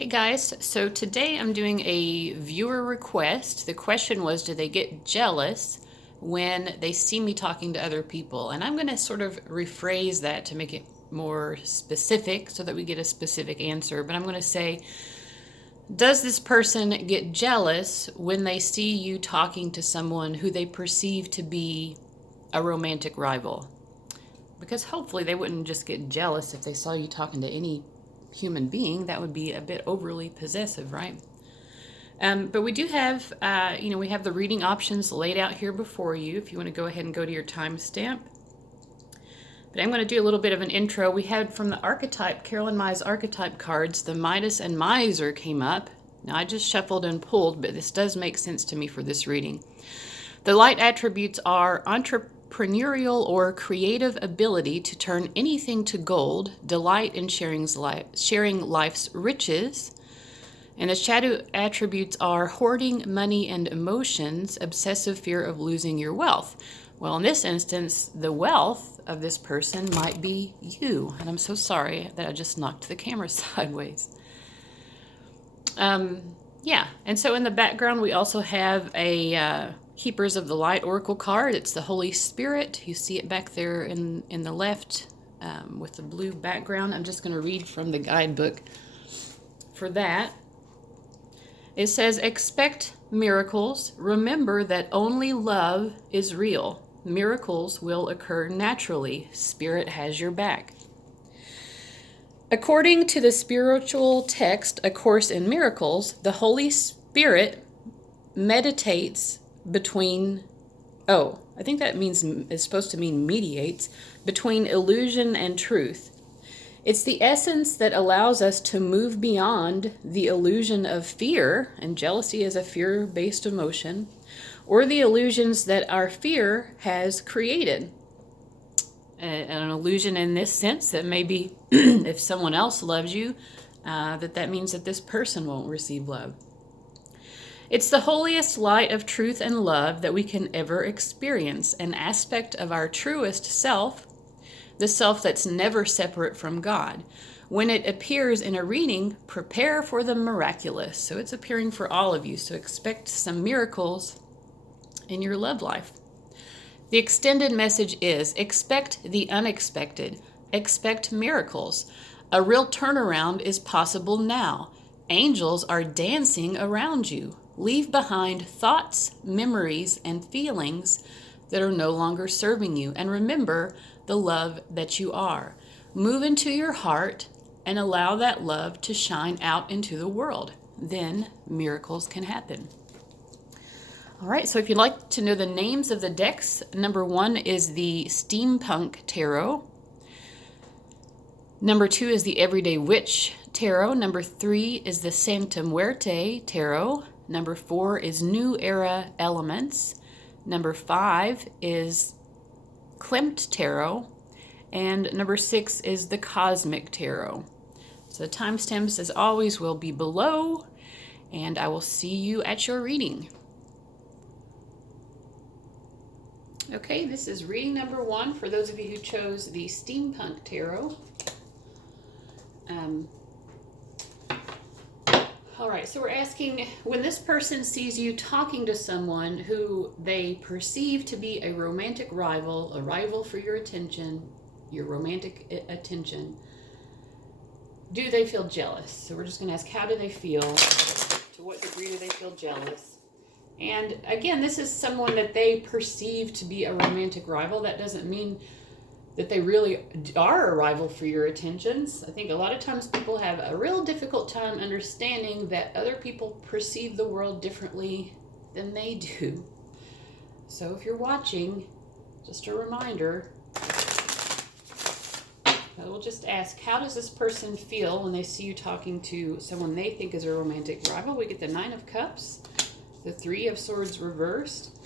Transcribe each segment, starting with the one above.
Hey guys, so today I'm doing a viewer request. The question was, do they get jealous when they see me talking to other people? And I'm going to sort of rephrase that to make it more specific so that we get a specific answer. But I'm going to say, does this person get jealous when they see you talking to someone who they perceive to be a romantic rival? Because hopefully they wouldn't just get jealous if they saw you talking to any human being. That would be a bit overly possessive, right? But we do have, we have the reading options laid out here before you if you want to go ahead and go to your timestamp. But I'm going to do a little bit of an intro. We had from the archetype, Carolyn Mai's archetype cards, the Midas and Miser came up. Now I just shuffled and pulled, but this does make sense to me for this reading. The light attributes are entrepreneurial or creative ability to turn anything to gold, delight in sharing life's riches. And the shadow attributes are hoarding money and emotions, obsessive fear of losing your wealth. Well, in this instance, the wealth of this person might be you. And I'm so sorry that I just knocked the camera sideways. And so in the background, we also have a Keepers of the Light Oracle card. It's the Holy Spirit. You see it back there in the left with the blue background. I'm just going to read from the guidebook for that. It says, expect miracles. Remember that only love is real. Miracles will occur naturally. Spirit has your back. According to the spiritual text, A Course in Miracles, the Holy Spirit meditates between, I think that is supposed to mean mediates, between illusion and truth. It's the essence that allows us to move beyond the illusion of fear, and jealousy is a fear-based emotion, or the illusions that our fear has created. An illusion in this sense that maybe if someone else loves you, that means that this person won't receive love. It's the holiest light of truth and love that we can ever experience, an aspect of our truest self, the self that's never separate from God. When it appears in a reading, prepare for the miraculous. So it's appearing for all of you, so expect some miracles in your love life. The extended message is, expect the unexpected. Expect miracles. A real turnaround is possible now. Angels are dancing around you. Leave behind thoughts, memories, and feelings that are no longer serving you. And remember the love that you are. Move into your heart and allow that love to shine out into the world. Then miracles can happen. All right, so if you'd like to know the names of the decks, number 1 is the Steampunk Tarot. Number 2 is the Everyday Witch Tarot. Number 3 is the Santa Muerte Tarot. Number 4 is New Era Elements. Number 5 is Klimt Tarot. And number 6 is the Cosmic Tarot. So the timestamps, as always, will be below, and I will see you at your reading. Okay, this is reading number 1 for those of you who chose the Steampunk Tarot. All right, so we're asking, when this person sees you talking to someone who they perceive to be a romantic rival, a rival for your attention, your romantic attention, do they feel jealous? So we're just going to ask, how do they feel? To what degree do they feel jealous? And again, this is someone that they perceive to be a romantic rival. That doesn't mean that they really are a rival for your attentions. I think a lot of times people have a real difficult time understanding that other people perceive the world differently than they do. So if you're watching, just a reminder, we'll just ask, how does this person feel when they see you talking to someone they think is a romantic rival? We get the 9 of Cups, the 3 of Swords reversed,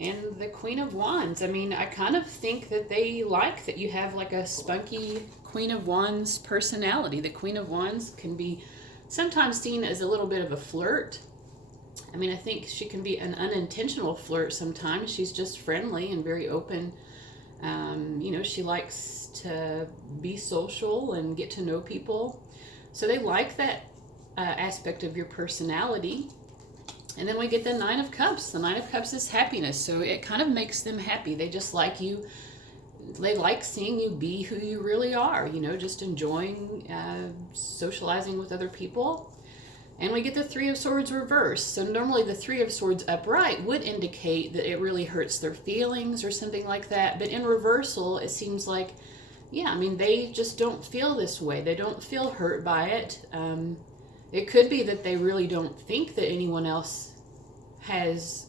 and the Queen of Wands. I mean, I kind of think that they like that you have like a spunky Queen of Wands personality. The Queen of Wands can be sometimes seen as a little bit of a flirt. I mean, I think she can be an unintentional flirt sometimes. She's just friendly and very open. She likes to be social and get to know people. So they like that aspect of your personality. And then we get the Nine of Cups. The Nine of Cups is happiness, so it kind of makes them happy. They just like you. They like seeing you be who you really are, you know, just enjoying socializing with other people. And we get the Three of Swords reversed. So normally the Three of Swords upright would indicate that it really hurts their feelings or something like that. But in reversal, it seems like, yeah, I mean, they just don't feel this way. They don't feel hurt by it. It could be that they really don't think that anyone else has,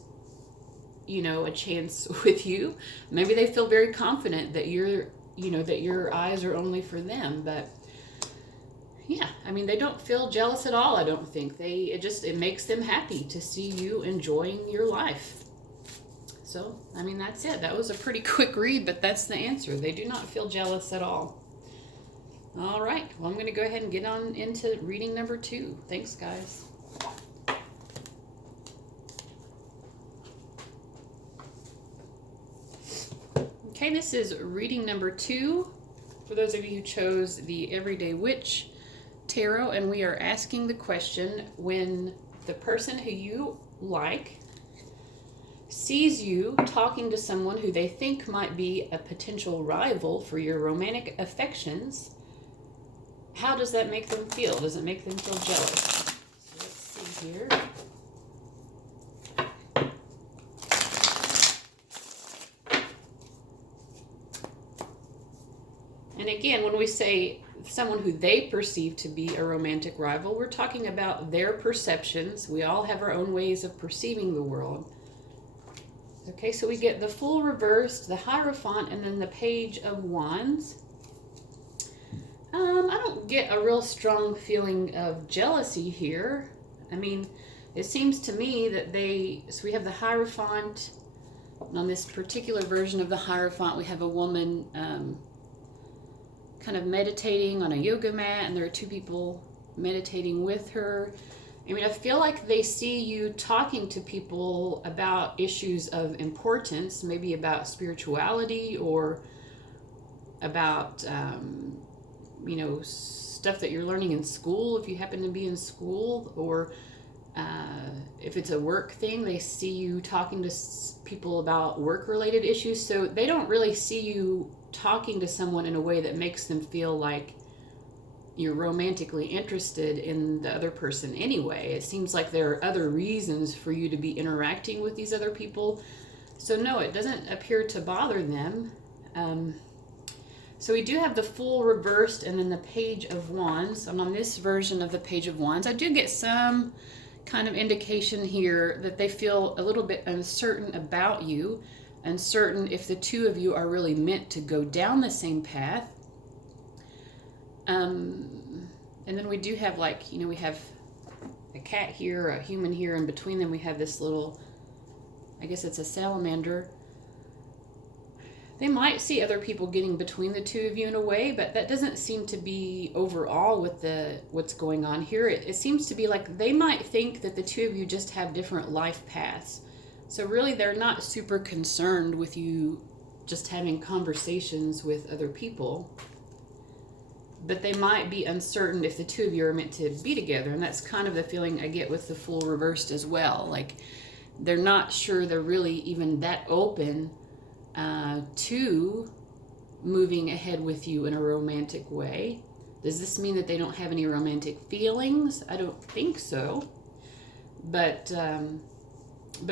you know, a chance with you. Maybe they feel very confident that you're, you know, that your eyes are only for them. But yeah, I mean, they don't feel jealous at all, I don't think. It makes them happy to see you enjoying your life. So, I mean, that's it. That was a pretty quick read, but that's the answer. They do not feel jealous at all. All right, well, I'm going to go ahead and get on into reading number 2. Thanks, guys. Okay, this is reading number 2. For those of you who chose the Everyday Witch Tarot, and we are asking the question, when the person who you like sees you talking to someone who they think might be a potential rival for your romantic affections, how does that make them feel? Does it make them feel jealous? So let's see here. And again, when we say someone who they perceive to be a romantic rival, we're talking about their perceptions. We all have our own ways of perceiving the world. Okay, so we get the Fool reversed, the Hierophant, and then the Page of Wands. I don't get a real strong feeling of jealousy here. I mean, it seems to me that so we have the Hierophant, and on this particular version of the Hierophant, we have a woman kind of meditating on a yoga mat, and there are 2 people meditating with her. I mean, I feel like they see you talking to people about issues of importance, maybe about spirituality or about, you know, stuff that you're learning in school, if you happen to be in school, or if it's a work thing, they see you talking to people about work-related issues. So they don't really see you talking to someone in a way that makes them feel like you're romantically interested in the other person anyway. It seems like there are other reasons for you to be interacting with these other people. So no, it doesn't appear to bother them. So we do have the Fool reversed and then the Page of Wands. And on this version of the Page of Wands, I do get some kind of indication here that they feel a little bit uncertain about you, uncertain if the 2 of you are really meant to go down the same path. And then we do have, like, you know, we have a cat here, a human here, and between them we have this little, I guess it's a salamander. They might see other people getting between the 2 of you in a way, but that doesn't seem to be overall with what's going on here. It seems to be like they might think that the 2 of you just have different life paths. So really they're not super concerned with you just having conversations with other people. But they might be uncertain if the 2 of you are meant to be together. And that's kind of the feeling I get with the Fool reversed as well. Like, they're not sure they're really even that open to moving ahead with you in a romantic way. Does this mean that they don't have any romantic feelings? I don't think so. But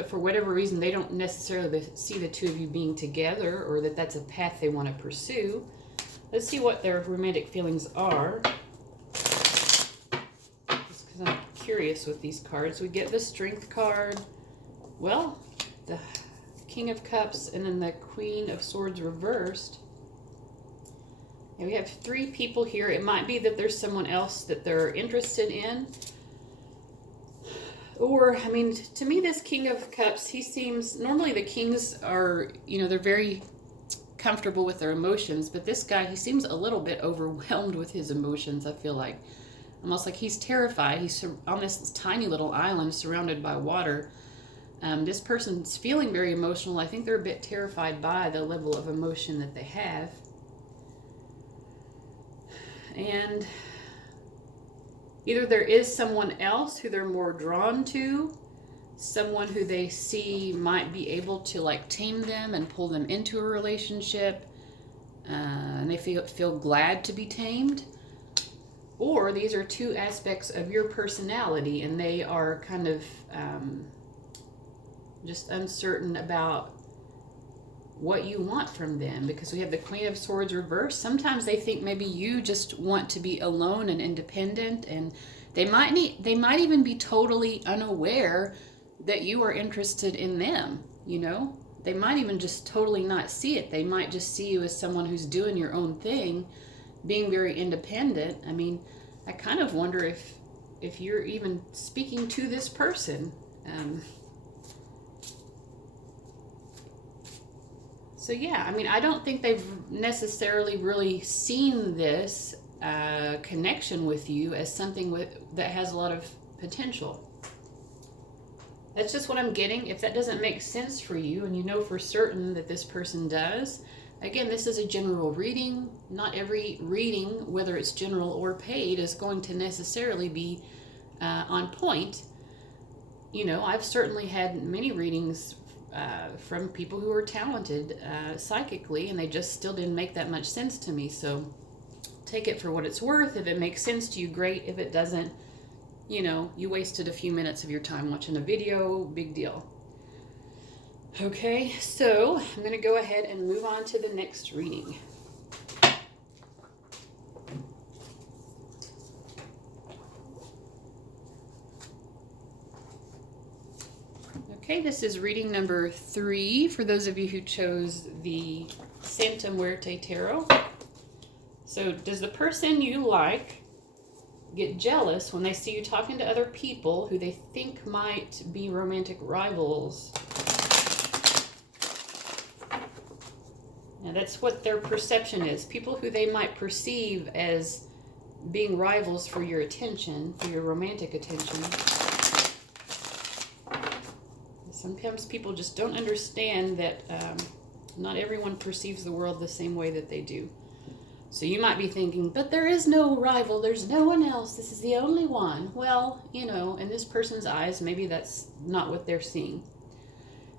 for whatever reason, they don't necessarily see the 2 of you being together, or that that's a path they want to pursue. Let's see what their romantic feelings are. Just because I'm curious with these cards. We get the Strength card. Well, the King of Cups, and then the Queen of Swords reversed. And we have 3 people here. It might be that there's someone else that they're interested in. Or, I mean, to me, this King of Cups, he seems, normally the kings are, you know, they're very comfortable with their emotions, but this guy, he seems a little bit overwhelmed with his emotions, I feel like. Almost like he's terrified. He's on this tiny little island surrounded by water. This person's feeling very emotional. I think they're a bit terrified by the level of emotion that they have. Either there is someone else who they're more drawn to, someone who they see might be able to like tame them and pull them into a relationship, and they feel glad to be tamed. Or these are two aspects of your personality, and they are kind of just uncertain about what you want from them, because we have the Queen of Swords reversed. Sometimes they think maybe you just want to be alone and independent, and they might even be totally unaware that you are interested in them, you know? They might even just totally not see it. They might just see you as someone who's doing your own thing, being very independent. I mean, I kind of wonder if you're even speaking to this person. So yeah, I mean, I don't think they've necessarily really seen this connection with you as something that has a lot of potential. That's just what I'm getting. If that doesn't make sense for you, and you know for certain that this person does, again, this is a general reading. Not every reading, whether it's general or paid, is going to necessarily be on point. You know, I've certainly had many readings from people who are talented psychically, and they just still didn't make that much sense to me. So take it for what it's worth. If it makes sense to you, great. If it doesn't, you know, you wasted a few minutes of your time watching a video, big deal. Okay, so I'm going to go ahead and move on to the next reading. Okay, this is reading number 3 for those of you who chose the Santa Muerte Tarot. So, does the person you like get jealous when they see you talking to other people who they think might be romantic rivals? Now, that's what their perception is. People who they might perceive as being rivals for your attention, for your romantic attention. Sometimes people just don't understand that not everyone perceives the world the same way that they do. So you might be thinking, but there is no rival, there's no one else, this is the only one. Well, you know, in this person's eyes, maybe that's not what they're seeing.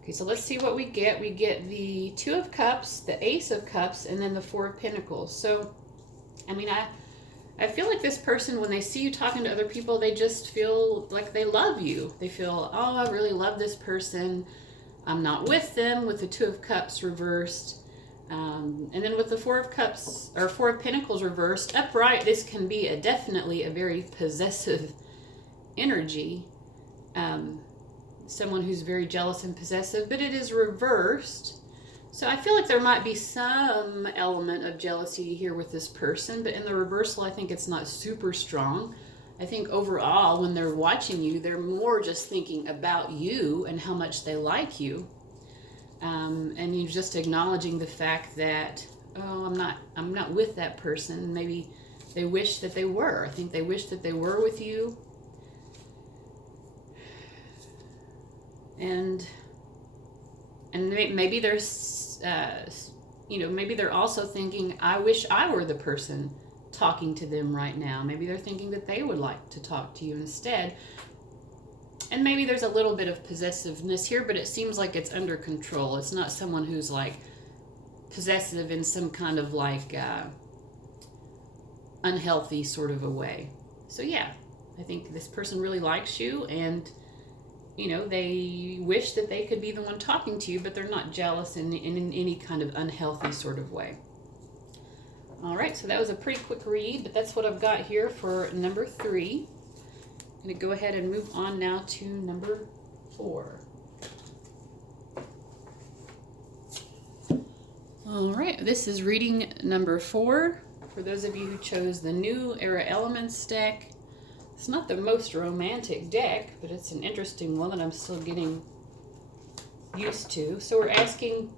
Okay, so let's see what we get. We get the Two of Cups, the Ace of Cups, and then the Four of Pentacles. So, I mean, I feel like this person, when they see you talking to other people, they just feel like they love you. They feel, oh, I really love this person. I'm not with them, with the Two of Cups reversed. And then with the Four of Cups, or Four of Pentacles reversed, upright, this can be definitely a very possessive energy. Someone who's very jealous and possessive, but it is reversed. So I feel like there might be some element of jealousy here with this person, but in the reversal, I think it's not super strong. I think overall, when they're watching you, they're more just thinking about you and how much they like you. And you're just acknowledging the fact that, oh, I'm not with that person. Maybe they wish that they were. I think they wish that they were with you. And maybe there's, maybe they're also thinking, I wish I were the person talking to them right now. Maybe they're thinking that they would like to talk to you instead. And maybe there's a little bit of possessiveness here, but it seems like it's under control. It's not someone who's like possessive in some kind of like unhealthy sort of a way. So yeah, I think this person really likes you, and you know, they wish that they could be the one talking to you, but they're not jealous in any kind of unhealthy sort of way. All right, so that was a pretty quick read, but that's what I've got here for number 3. I'm going to go ahead and move on now to number 4. All right, this is reading number 4. For those of you who chose the New Era Elements deck, it's not the most romantic deck, but it's an interesting one that I'm still getting used to. So we're asking,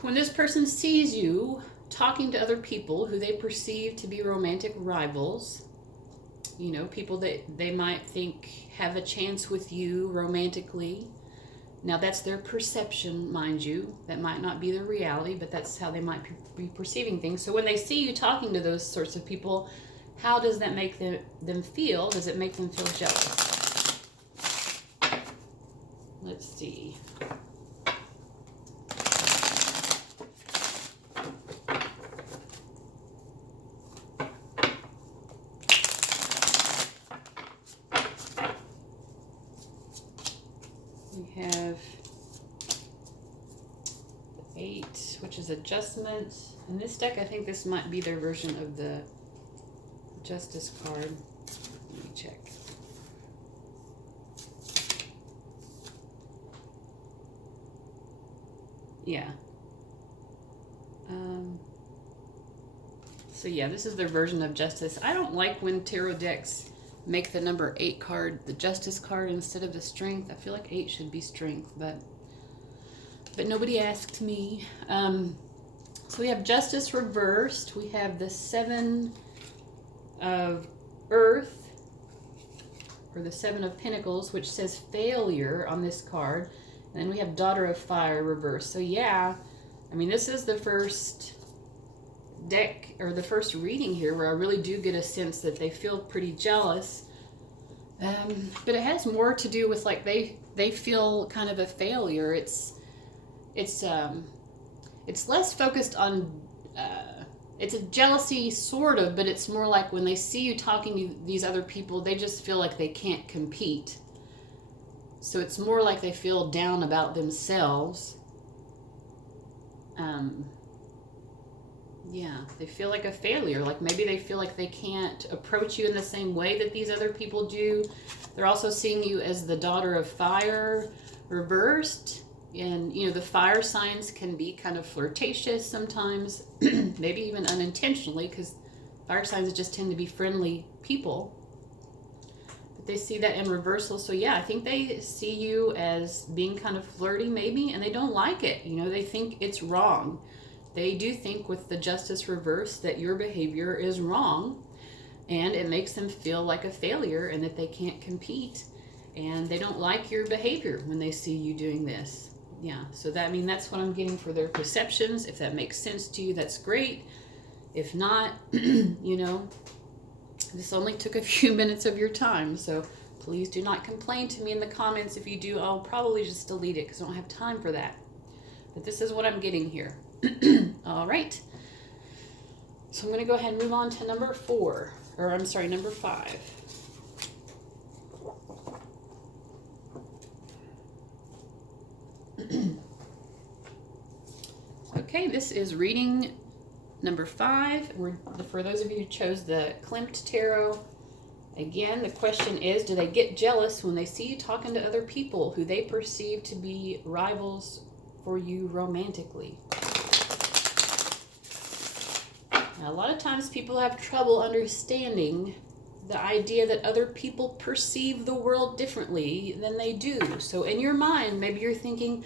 when this person sees you talking to other people who they perceive to be romantic rivals, you know, people that they might think have a chance with you romantically. Now that's their perception, mind you. That might not be the reality, but that's how they might be perceiving things. So when they see you talking to those sorts of people, how does that make them feel? Does it make them feel jealous? Let's see. We have the 8, which is adjustment. In this deck, I think this might be their version of the Justice card. Let me check. Yeah. So yeah, this is their version of Justice. I don't like when tarot decks make the number 8 card the Justice card instead of the Strength. I feel like 8 should be Strength, but nobody asked me. So we have Justice reversed. We have the 7 of Earth, or the 7 of Pentacles, which says failure on this card. And then we have Daughter of Fire reversed. So yeah, I mean, this is the first deck, or the first reading here, where I really do get a sense that they feel pretty jealous. But it has more to do with, like, they feel kind of a failure. It's less focused on, it's a jealousy sort of, but it's more like when they see you talking to these other people, they just feel like they can't compete. So it's more like they feel down about themselves. Yeah, they feel like a failure. Like maybe they feel like they can't approach you in the same way that these other people do. They're also seeing you as the Daughter of Fire reversed. And, you know, the fire signs can be kind of flirtatious sometimes, maybe even unintentionally, because fire signs just tend to be friendly people. But they see that in reversal. So yeah, I think they see you as being kind of flirty maybe, and they don't like it. You know, they think it's wrong. They do think with the Justice reverse that your behavior is wrong, and it makes them feel like a failure and that they can't compete. And they don't like your behavior when they see you doing this. Yeah, so that, I mean, that's what I'm getting for their perceptions. If that makes sense to you, that's great. If not, you know, this only took a few minutes of your time, so please do not complain to me in the comments. If you do, I'll probably just delete it because I don't have time for that. But this is what I'm getting here. All right. So I'm going to go ahead and move on to number 4, or I'm sorry, number 5. Okay, this is reading number 5. For those of you who chose the Klimt Tarot, again, the question is, do they get jealous when they see you talking to other people who they perceive to be rivals for you romantically? Now, a lot of times people have trouble understanding the idea that other people perceive the world differently than they do. So in your mind, maybe you're thinking,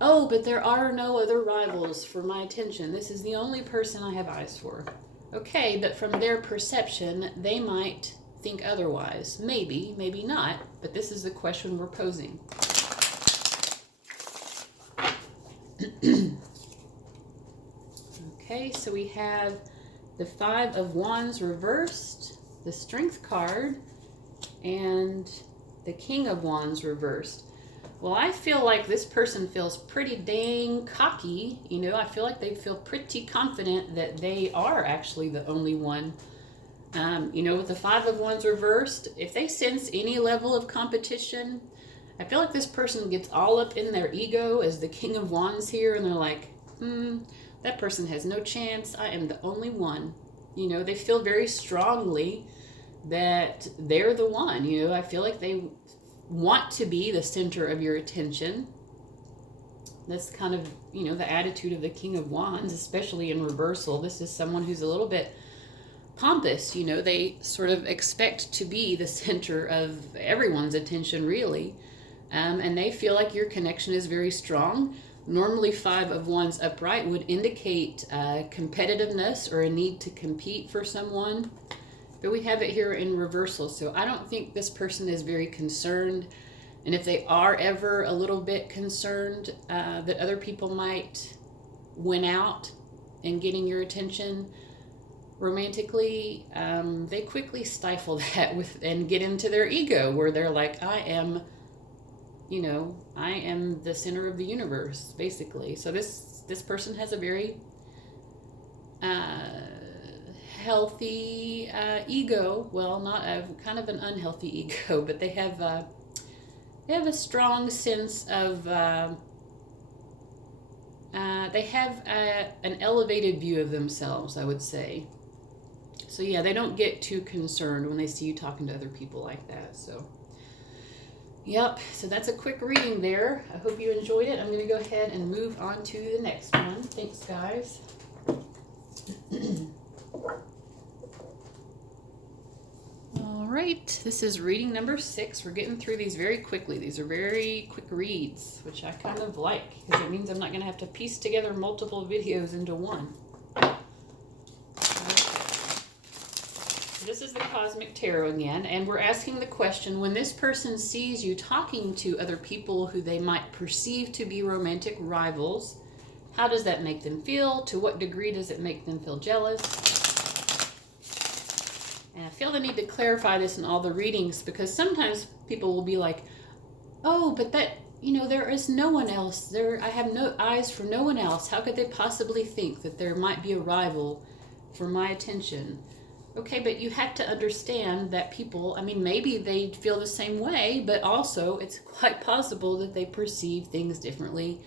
oh, but there are no other rivals for my attention. This is the only person I have eyes for. Okay, but from their perception, they might think otherwise. Maybe, maybe not, but this is the question we're posing. Okay, so we have the 5 of Wands reversed, the Strength card, and the King of Wands reversed. Well, I feel like this person feels pretty dang cocky. You know, I feel like they feel pretty confident that they are actually the only one. You know, with the 5 of Wands reversed, if they sense any level of competition, I feel like this person gets all up in their ego as the King of Wands here, and they're like, that person has no chance. I am the only one. You know, they feel very strongly that they're the one. You know, I feel like they want to be the center of your attention. That's kind of, you know, the attitude of the King of Wands, especially in reversal. This is someone who's a little bit pompous. You know, they sort of expect to be the center of everyone's attention, really. And they feel like your connection is very strong. Normally 5 of Wands upright would indicate competitiveness or a need to compete for someone. But we have it here in reversal. So I don't think this person is very concerned. And if they are ever a little bit concerned that other people might win out in getting your attention, romantically, they quickly stifle that and get into their ego, where they're like, I am the center of the universe, basically. So this person has a very healthy ego. Well, not a kind of an unhealthy ego, but they have a strong sense of they have an elevated view of themselves, I would say. So yeah, they don't get too concerned when they see you talking to other people like that. So yep, so that's a quick reading there. I hope you enjoyed it. I'm going to go ahead and move on to the next one. Thanks, guys. All right, this is reading number 6. We're getting through these very quickly. These are very quick reads, which I kind of like, because it means I'm not going to have to piece together multiple videos into one. This is the Cosmic Tarot again, and we're asking the question, when this person sees you talking to other people who they might perceive to be romantic rivals, how does that make them feel? To what degree does it make them feel jealous? And I feel the need to clarify this in all the readings, because sometimes people will be like, oh, but that, there is no one else. I have no eyes for no one else. How could they possibly think that there might be a rival for my attention? Okay, but you have to understand that people, maybe they feel the same way, but also it's quite possible that they perceive things differently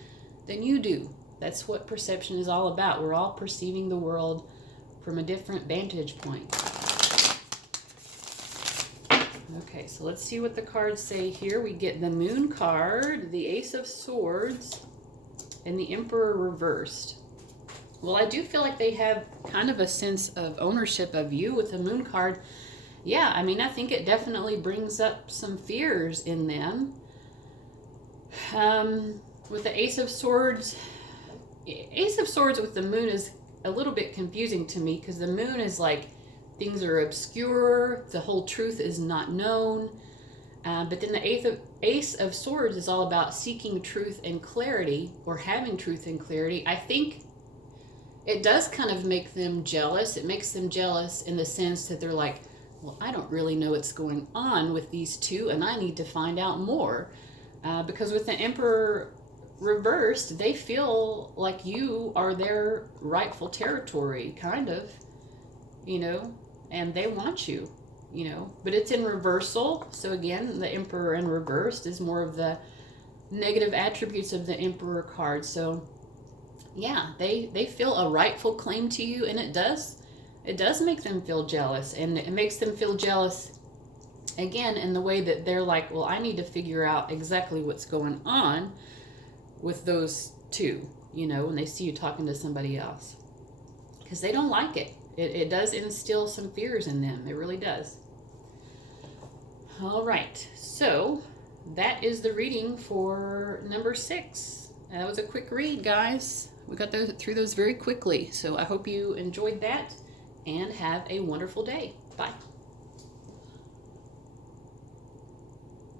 than you do. That's what perception is all about. We're all perceiving the world from a different vantage point. Okay, so let's see what the cards say here. We get the Moon card, the Ace of Swords, and the Emperor reversed. Well, I do feel like they have kind of a sense of ownership of you with the Moon card. Yeah, I think it definitely brings up some fears in them. With the Ace of Swords with the Moon is a little bit confusing to me, because the Moon is like things are obscure, the whole truth is not known. But then the Ace of Swords is all about seeking truth and clarity, or having truth and clarity. I think it does kind of make them jealous. It makes them jealous in the sense that they're like, well, I don't really know what's going on with these two, and I need to find out more. Because with the Emperor reversed, they feel like you are their rightful territory, kind of, and they want you, But it's in reversal. So again, the Emperor in reversed is more of the negative attributes of the Emperor card. So yeah, they feel a rightful claim to you, and it does make them feel jealous, and it makes them feel jealous again in the way that they're like, well, I need to figure out exactly what's going on with those two, when they see you talking to somebody else, because they don't like it. It does instill some fears in them. It really does. All right, so that is the reading for number 6. That was a quick read, guys. We got through those very quickly. So I hope you enjoyed that, and have a wonderful day. Bye.